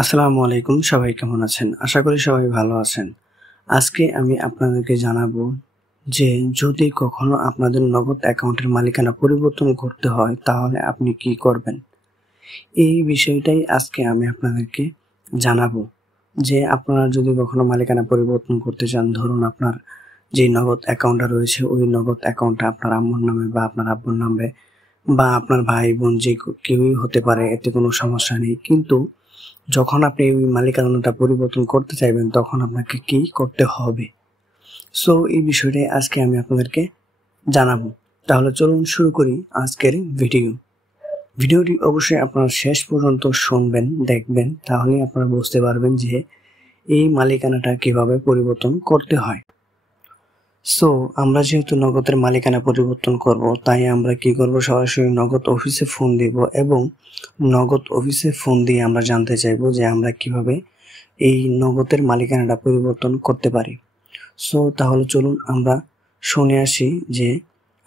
আসসালামু আলাইকুম, সবাই কেমন আছেন? আশা করি সবাই ভালো আছেন। আজকে আমি আপনাদেরকে জানাবো যে যদি কখনো আপনাদের নগদ অ্যাকাউন্টের মালিকানা পরিবর্তন করতে হয় তাহলে আপনি কি করবেন। এই বিষয়টাই আজকে আমি আপনাদেরকে জানাবো যে আপনারা যদি কখনো মালিকানা পরিবর্তন করতে চান, ধরুন আপনার যে নগদ অ্যাকাউন্টটা রয়েছে ওই নগদ অ্যাকাউন্টটা আপনার আম্মুর নামে বা আপনার আব্বুর নামে বা আপনার ভাই বোন যে কেউই হতে পারে, এতে কোনো সমস্যা নেই। কিন্তু যখন আপনি ওই মালিকানাটা পরিবর্তন করতে চাইবেন তখন আপনাকে কি করতে হবে। সো এই বিষয়টাই আজকে আমি আপনাদেরকে জানাবো। তাহলে চলুন শুরু করি আজকের ভিডিওটি অবশ্যই আপনারা শেষ পর্যন্ত শুনবেন, দেখবেন, তাহলে আপনারা বুঝতে পারবেন যে এই মালিকানাটা কিভাবে পরিবর্তন করতে হয়। সো আমরা যেহেতু নগদের মালিকানা পরিবর্তন করব, তাই আমরা কি করব, সরাসরি নগদ অফিসে ফোন দিব এবং নগদ অফিসে ফোন দিয়ে আমরা জানতে চাইবো যে আমরা কিভাবে এই নগদের মালিকানাটা পরিবর্তন করতে পারি। সো তাহলে চলুন আমরা শুনে আসি যে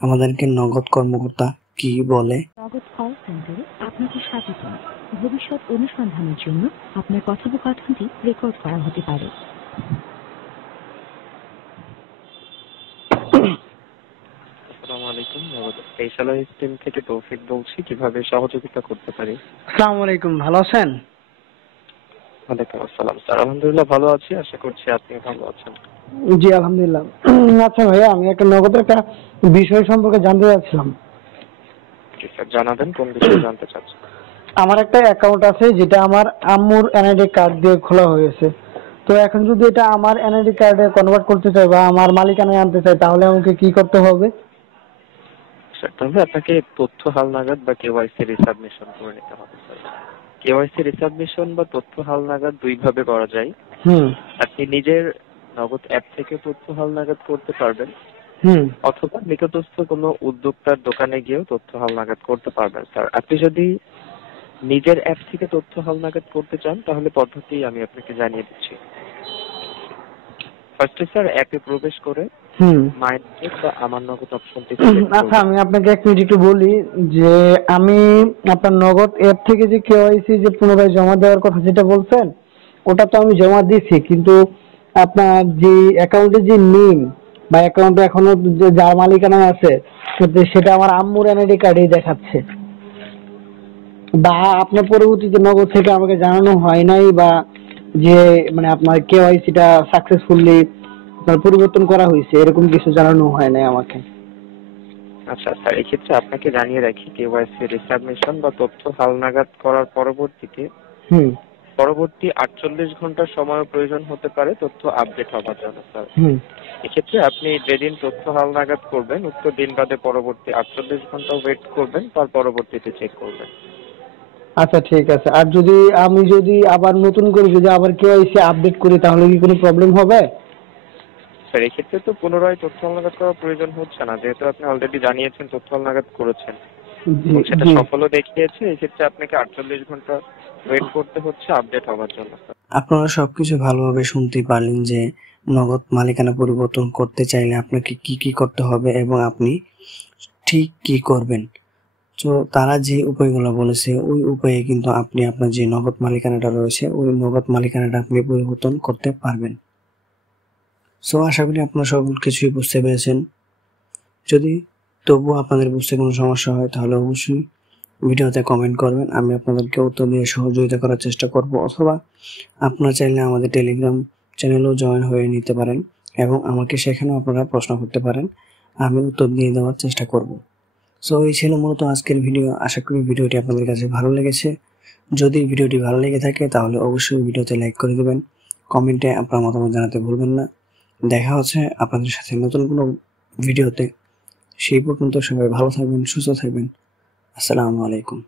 আমাদেরকে নগদ কর্মকর্তা কি বলে। নগদ কল সেন্টারে আপনাকে স্বাগতম। ভবিষ্যৎ অনুসন্ধানের জন্য আপনার কথোপকথনটি রেকর্ড করা হতে পারে। আসসালামু আলাইকুম, স্পেশালাইজ টিম থেকে তৌফিক বলছি। কিভাবে সহযোগিতা করতে পারি? আসসালামু আলাইকুম, ভালো আছেন? ওয়ালাইকুম আসসালাম স্যার, আলহামদুলিল্লাহ ভালো আছি, আশা করছি আপনি ভালো আছেন। জি আলহামদুলিল্লাহ। আচ্ছা ভাইয়া, আমি একটা নগদের একটা বিষয় সম্পর্কে জানতে চাচ্ছিলাম। জি স্যার, জানাবেন কোন বিষয়ে জানতে চাচ্ছেন। আমার একটা অ্যাকাউন্ট আছে যেটা আমার আম্মুর এনআইডি কার্ড দিয়ে খোলা হয়েছে। তো এখন যদি এটা আমার এনআইডি কার্ডে কনভার্ট করতে চাই বা আমার মালিকানায় আনতে চাই তাহলে আমাকে কি করতে হবে? স্যার, তাহলে আপনাকে তথ্য হালনাগাদ বা কেওয়াইসি রিসাবমিশন করে নিতে হবে স্যার। কেওয়াইসি রিসাবমিশন বা তথ্য হালনাগাদ দুই ভাবে করা যায়। আপনি নিজের নগদ অ্যাপ থেকে তথ্য হালনাগাদ করতে পারবেন, অথবা নিকটস্থ কোনো উদ্যোক্তার দোকানে গিয়েও তথ্য হালনাগাদ করতে পারবেন স্যার। আপনি যদি নিজের অ্যাপ থেকে তথ্য হালনাগাদ করতে চান তাহলে পদ্ধতি আমি আপনাকে জানিয়ে দিচ্ছি। ফার্স্টে স্যার অ্যাপে প্রবেশ করে মাই নগদ বা আমার নগদ অপশনটি সিলেক্ট করুন। আচ্ছা, আমি আপনাকে এক মিনিট একটু বলি যে আমি আপনার নগদ অ্যাপ থেকে যে কেওয়াইসি যে পুনরায় জমা দেওয়ার কথা যেটা বলছেন ওটা তো আমি জমা দিয়েছি, কিন্তু আপনার যে অ্যাকাউন্টের যে নেম বা অ্যাকাউন্টে এখনো যে যার মালিকানায় আছে সেটা আমার আম্মুর এনআইডি কার্ডেই দেখাচ্ছে, বা আপনার পরবর্তীতে নগদ থেকে আমাকে জানানো হয় নাই বা যে মানে আপনার কেওয়াইসিটা সাকসেসফুলি আপনার পরিবর্তন করা হয়েছে এরকম কিছু জানানো হয় নাই আমাকে। আচ্ছা স্যার, এক্ষেত্রে আপনাকে জানিয়ে রাখি, কেওয়াইসি রিসাবমিশন বা তথ্য হালনাগাদ করার পরবর্তীতে পরবর্তী 48 ঘন্টার সময় প্রয়োজন হতে পারে তথ্য আপডেট হওয়ার জন্য স্যার। এক্ষেত্রে আপনি যেদিন তথ্য হালনাগাদ করবেন উক্ত দিন বাদে পরবর্তী 48 ঘন্টা ওয়েট করবেন, তার পরবর্তীতে চেক করবেন। আচ্ছা ঠিক আছে। আর যদি আমি আবার নতুন করে আবার কেওয়াইসি আপডেট করি তাহলে কি কোনো প্রবলেম হবে? স্যার, এক্ষেত্রে তো পুনরায় তথ্য হালনাগাদ করার প্রয়োজন হচ্ছে না, যেহেতু আপনি অলরেডি জানিয়েছেন তথ্য হালনাগাদ করেছেন এবং সেটা সফলও দেখিয়েছে। এক্ষেত্রে আপনাকে 48 ঘন্টা ওয়েট করতে হচ্ছে আপডেট হওয়ার জন্য। আপনারা সবকিছু ভালোভাবে শুনতেই পারলেন যে নগদ মালিকানা পরিবর্তন করতে চাইলে আপনাকে কি কি করতে হবে এবং আপনি ঠিক কি করবেন। তো তারা যে উপায়গুলো বলেছে ওই উপায়ে কিন্তু আপনি আপনার যে নগদ মালিকানাটা রয়েছে ওই নগদ মালিকানাটা আপনি পরিবর্তন করতে পারবেন। সো আশা করি আপনারা সকল কিছুই বুঝতে পেরেছেন। যদি তবুও আপনাদের বুঝতে কোনো সমস্যা হয় তাহলে অবশ্যই ভিডিওতে কমেন্ট করবেন, আমি আপনাদেরকে উত্তর দিয়ে সহযোগিতা করার চেষ্টা করব, অথবা আপনারা চাইলে আমাদের টেলিগ্রাম চ্যানেলেও জয়েন হয়ে নিতে পারেন এবং আমাকে সেখানেও আপনারা প্রশ্ন করতে পারেন, আমি উত্তর দিয়ে দেওয়ার চেষ্টা করব। সো এই ছিল মূলত আজকের ভিডিও। আশা করি ভিডিওটি আপনাদের কাছে ভালো লেগেছে। যদি ভিডিওটি ভালো লেগে থাকে তাহলে অবশ্যই ভিডিওতে লাইক করে দেবেন, কমেন্টে আপনার মতামত জানাতে ভুলবেন না। দেখা হচ্ছে আপনাদের সাথে নতুন কোনো ভিডিওতে। সেই পর্যন্ত সবাই ভালো থাকবেন, সুস্থ থাকবেন। আসসালামু আলাইকুম।